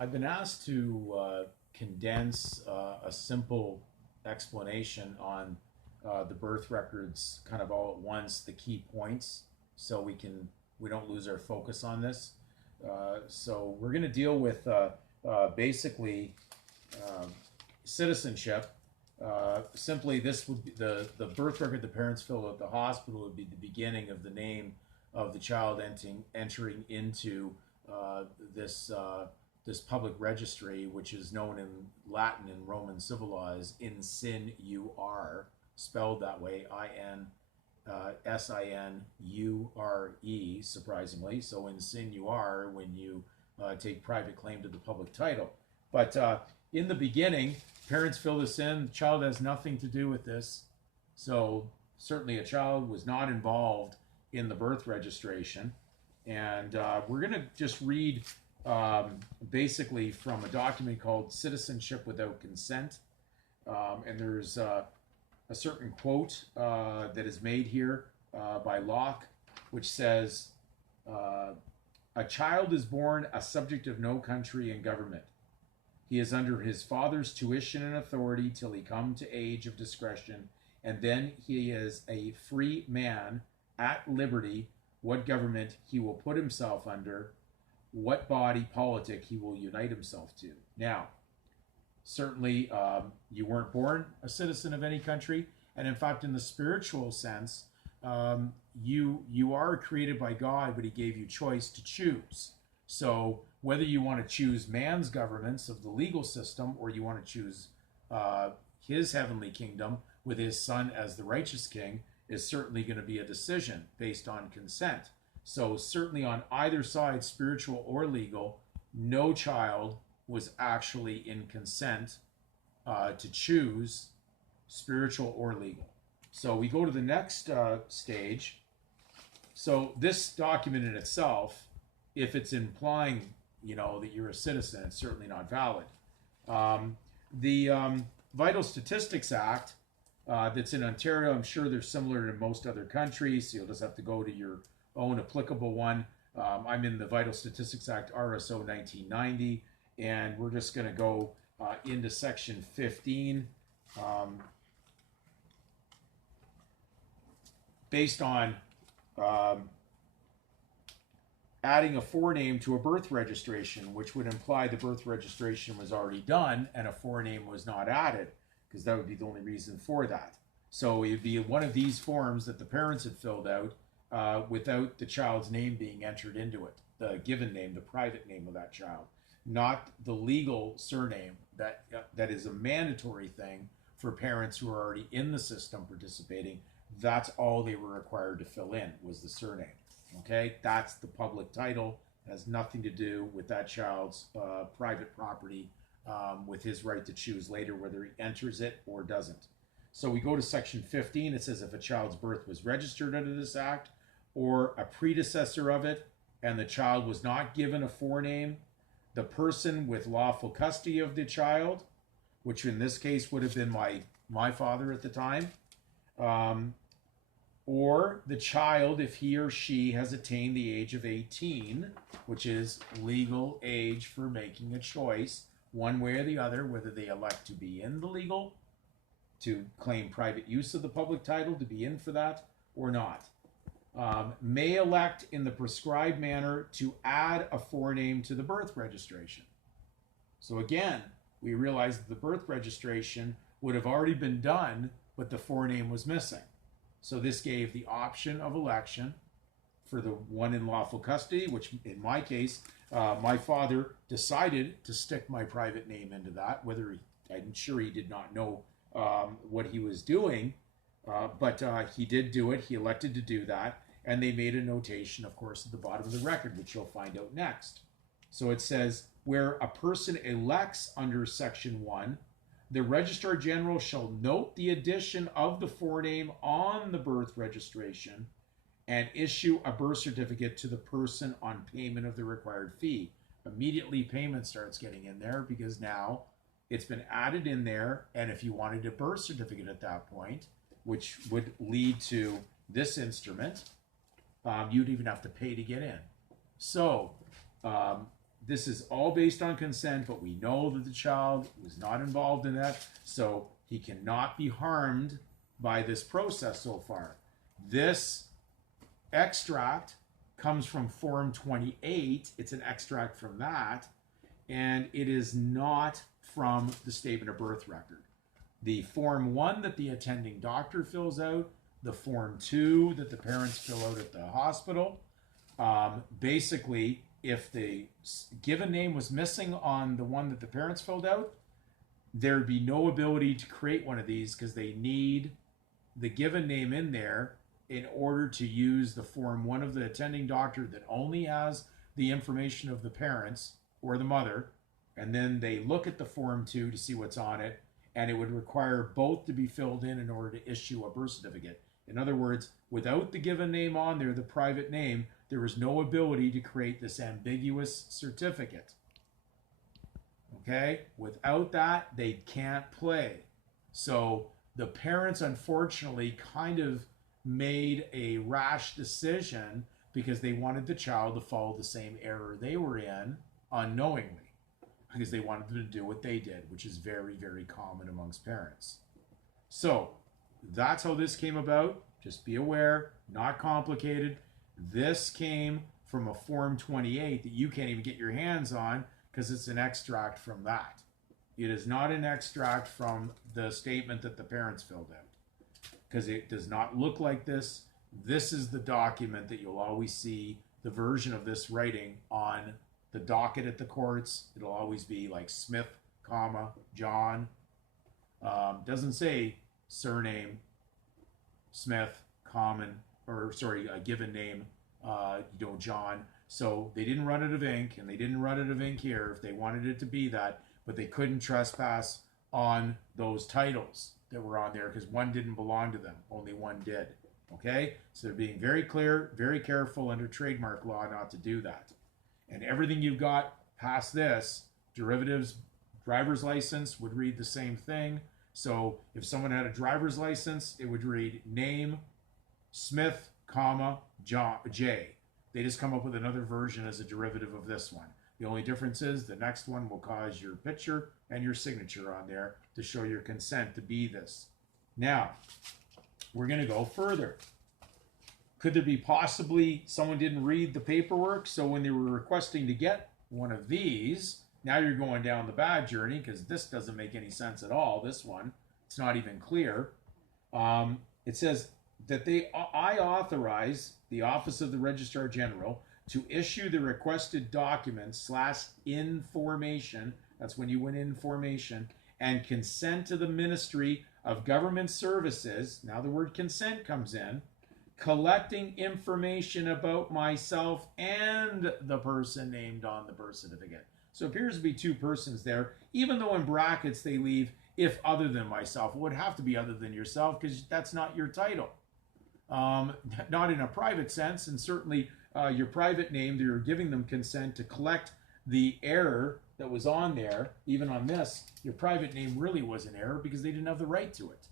I've been asked to condense a simple explanation on the birth records, kind of all at once, the key points, so we don't lose our focus on this. So we're going to deal with basically uh, citizenship. Simply, this would be the birth record the parents fill at the hospital would be the beginning of the name of the child entering into uh, this this public registry, which is known in Latin and Roman civilized insinure, spelled that way, Sinure, surprisingly. So insinure when you take private claim to the public title. But in the beginning, parents fill this in. The child has nothing to do with this. So certainly a child was not involved in the birth registration. And we're going to just read basically from a document called Citizenship Without Consent. And there's a certain quote that is made here by Locke, which says, a child is born a subject of no country and government. He is under his father's tuition and authority till he come to age of discretion, and then he is a free man at liberty what government he will put himself under, what body politic he will unite himself to. Now, certainly, you weren't born a citizen of any country, and in fact, in the spiritual sense, you are created by God, but He gave you choice to choose. So whether you want to choose man's governments of the legal system, or you want to choose His heavenly kingdom with His Son as the righteous King, is certainly going to be a decision based on consent. So certainly on either side, spiritual or legal, no child was actually in consent to choose spiritual or legal. So we go to the next stage. So this document in itself, if it's implying, that you're a citizen, it's certainly not valid. The Vital Statistics Act that's in Ontario, I'm sure they're similar to most other countries. So you'll just have to go to your own applicable one. I'm in the Vital Statistics Act RSO 1990, and we're just going to go into section 15. Based on adding a forename to a birth registration, which would imply the birth registration was already done and a forename was not added, because that would be the only reason for that. So it would be one of these forms that the parents had filled out without the child's name being entered into it, the given name, the private name of that child, not the legal surname that is a mandatory thing for parents who are already in the system participating. That's all they were required to fill in, was the surname. Okay, that's the public title. It has nothing to do with that child's private property, with his right to choose later whether he enters it or doesn't. So we go to section 15. It says if a child's birth was registered under this act or a predecessor of it, and the child was not given a forename, the person with lawful custody of the child, which in this case would have been my father at the time, or the child, if he or she has attained the age of 18, which is legal age for making a choice one way or the other, whether they elect to be in the legal, to claim private use of the public title, to be in for that or not, may elect in the prescribed manner to add a forename to the birth registration. So again, we realize that the birth registration would have already been done, but the forename was missing. So this gave the option of election for the one in lawful custody, which in my case, my father decided to stick my private name into that, I'm sure he did not know what he was doing, but he did do it. He elected to do that, and they made a notation, of course, at the bottom of the record, which you'll find out next. So it says, where a person elects under section 1, the Registrar General shall note the addition of the forename on the birth registration and issue a birth certificate to the person on payment of the required fee. Immediately payment starts getting in there because now it's been added in there, and if you wanted a birth certificate at that point, which would lead to this instrument, you'd even have to pay to get in. So this is all based on consent, but we know that the child was not involved in that, so he cannot be harmed by this process so far. This extract comes from Form 28. It's an extract from that, and it is not from the statement of birth record. The Form 1 that the attending doctor fills out, the Form 2 that the parents fill out at the hospital, basically, if the given name was missing on the one that the parents filled out, there'd be no ability to create one of these because they need the given name in there in order to use the Form 1 of the attending doctor that only has the information of the parents or the mother, and then they look at the Form 2 to see what's on it, and it would require both to be filled in order to issue a birth certificate. In other words, without the given name on there, the private name, there is no ability to create this ambiguous certificate. Okay? Without that, they can't play. So the parents, unfortunately, kind of made a rash decision because they wanted the child to follow the same error they were in unknowingly, because they wanted them to do what they did, which is very, very common amongst parents. So that's how this came about. Just be aware, not complicated. This came from a Form 28 that you can't even get your hands on because it's an extract from that. It is not an extract from the statement that the parents filled out because it does not look like this. This is the document that you'll always see, the version of this writing on the docket at the courts. It'll always be like Smith, comma, John. Doesn't say surname, Smith, given name, John. So they didn't run out of ink, and they didn't run out of ink here if they wanted it to be that, but they couldn't trespass on those titles that were on there because one didn't belong to them. Only one did. Okay? So they're being very clear, very careful under trademark law not to do that. And everything you've got past this, derivatives, driver's license would read the same thing. So if someone had a driver's license, it would read name, Smith, comma, John, J. They just come up with another version as a derivative of this one. The only difference is the next one will cause your picture and your signature on there to show your consent to be this. Now, we're going to go further. Could there be possibly someone didn't read the paperwork, so when they were requesting to get one of these, now you're going down the bad journey because this doesn't make any sense at all, this one. It's not even clear. It says that I authorize the Office of the Registrar General to issue the requested documents / information, that's when you went in formation, and consent to the Ministry of Government Services, now the word consent comes in, collecting information about myself and the person named on the birth certificate. So it appears to be two persons there, even though in brackets they leave if other than myself. It would have to be other than yourself because that's not your title. Not in a private sense, and certainly your private name, you're giving them consent to collect the error that was on there. Even on this, your private name really was an error because they didn't have the right to it.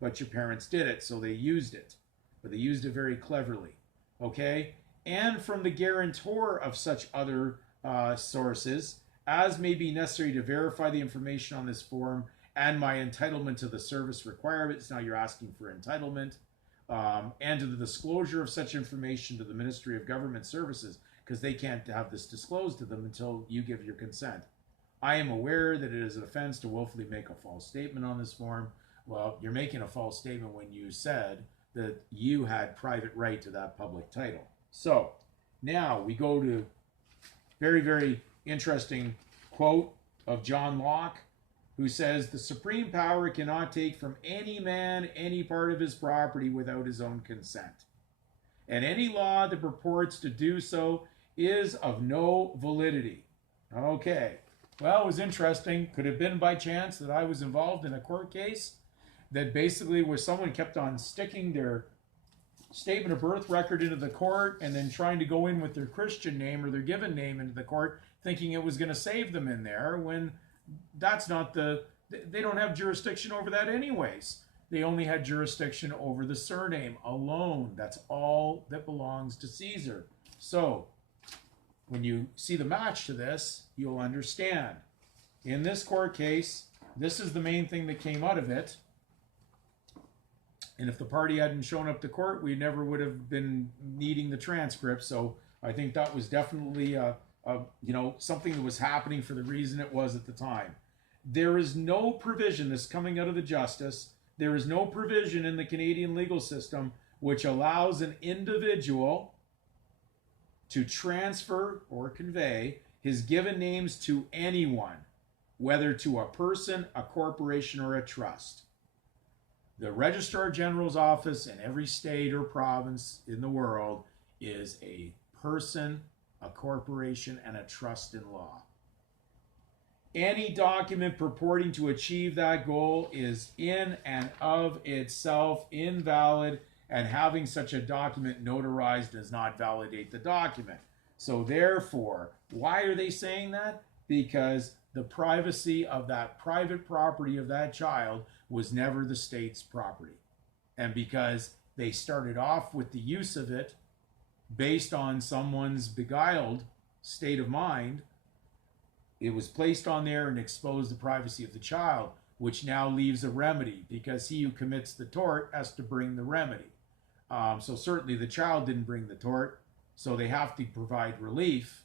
But your parents did it, so they used it. But they used it very cleverly. Okay? And from the guarantor of such other sources, as may be necessary to verify the information on this form and my entitlement to the service requirements. Now you're asking for entitlement. And to the disclosure of such information to the Ministry of Government Services, because they can't have this disclosed to them until you give your consent. I am aware that it is an offense to willfully make a false statement on this form. Well, you're making a false statement when you said that you had private right to that public title. So now we go to very, very interesting quote of John Locke, who says, the supreme power cannot take from any man any part of his property without his own consent. And any law that purports to do so is of no validity. Okay. Well, it was interesting. Could have been by chance that I was involved in a court case that basically where someone kept on sticking their statement of birth record into the court and then trying to go in with their Christian name or their given name into the court, thinking it was going to save them in there, when that's not they don't have jurisdiction over that anyways. They only had jurisdiction over the surname alone. That's all that belongs to Caesar. So when you see the match to this, you'll understand. In this court case, this is the main thing that came out of it. And if the party hadn't shown up to court, we never would have been needing the transcript. So I think that was definitely something that was happening for the reason it was at the time. There is no provision, this coming out of the justice, there is no provision in the Canadian legal system which allows an individual to transfer or convey his given names to anyone, whether to a person, a corporation, or a trust. The Registrar General's office in every state or province in the world is a person, a corporation, and a trust in law. Any document purporting to achieve that goal is in and of itself invalid, and having such a document notarized does not validate the document. So therefore, why are they saying that? Because the privacy of that private property of that child was never the state's property. And because they started off with the use of it based on someone's beguiled state of mind, it was placed on there and exposed the privacy of the child, which now leaves a remedy, because he who commits the tort has to bring the remedy. So certainly the child didn't bring the tort, so they have to provide relief.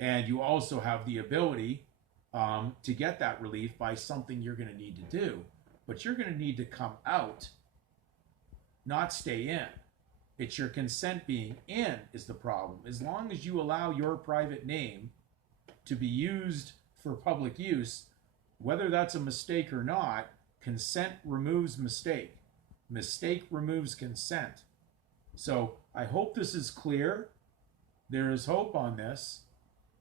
And you also have the ability to get that relief by something you're going to need to do. But you're going to need to come out, not stay in. It's your consent being in is the problem. As long as you allow your private name to be used for public use, whether that's a mistake or not, consent removes mistake. Mistake removes consent. So I hope this is clear. There is hope on this.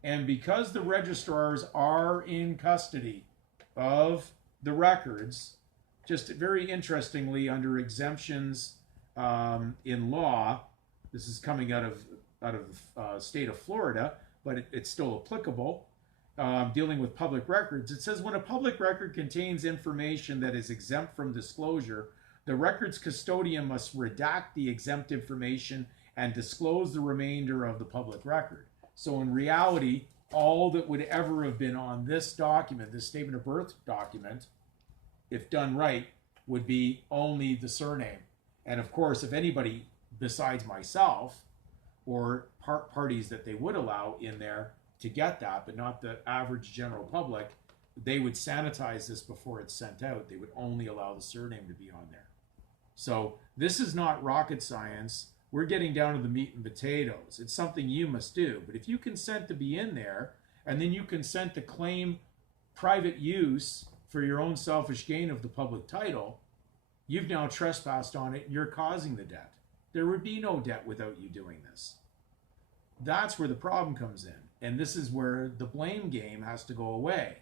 And because the registrars are in custody of the records, just very interestingly, under exemptions in law, this is coming out of the state of Florida, but it's still applicable, dealing with public records. It says when a public record contains information that is exempt from disclosure, the record's custodian must redact the exempt information and disclose the remainder of the public record. So in reality, all that would ever have been on this document, this statement of birth document, if done right, would be only the surname. And of course, if anybody besides myself or parties that they would allow in there to get that, but not the average general public, they would sanitize this before it's sent out. They would only allow the surname to be on there. So this is not rocket science. We're getting down to the meat and potatoes. It's something you must do. But if you consent to be in there, and then you consent to claim private use for your own selfish gain of the public title, you've now trespassed on it and you're causing the debt. There would be no debt without you doing this. That's where the problem comes in. And this is where the blame game has to go away.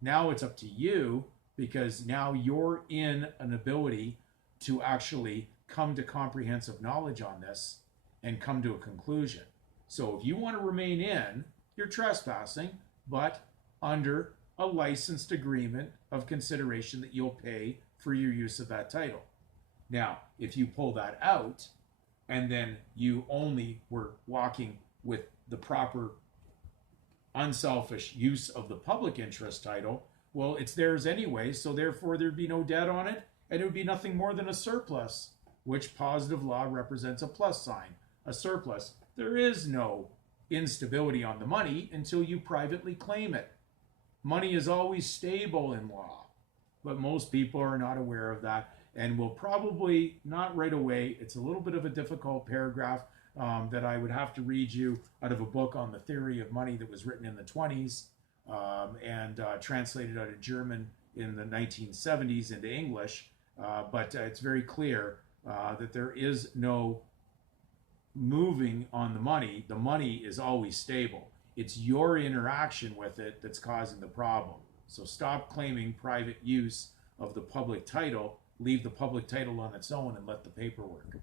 Now it's up to you, because now you're in an ability to actually come to comprehensive knowledge on this and come to a conclusion. So if you want to remain in, you're trespassing, but under a licensed agreement of consideration that you'll pay for your use of that title. Now, if you pull that out and then you only were walking with the proper unselfish use of the public interest title, well, it's theirs anyway, so therefore there'd be no debt on it, and it would be nothing more than a surplus, which positive law represents a plus sign, a surplus. There is no instability on the money until you privately claim it. Money is always stable in law, but most people are not aware of that and will probably not right away. It's a little bit of a difficult paragraph that I would have to read you out of a book on the theory of money that was written in the 20s and translated out of German in the 1970s into English. But it's very clear that there is no moving on the money. The money is always stable. It's your interaction with it that's causing the problem. So stop claiming private use of the public title. Leave the public title on its own and let the paperwork.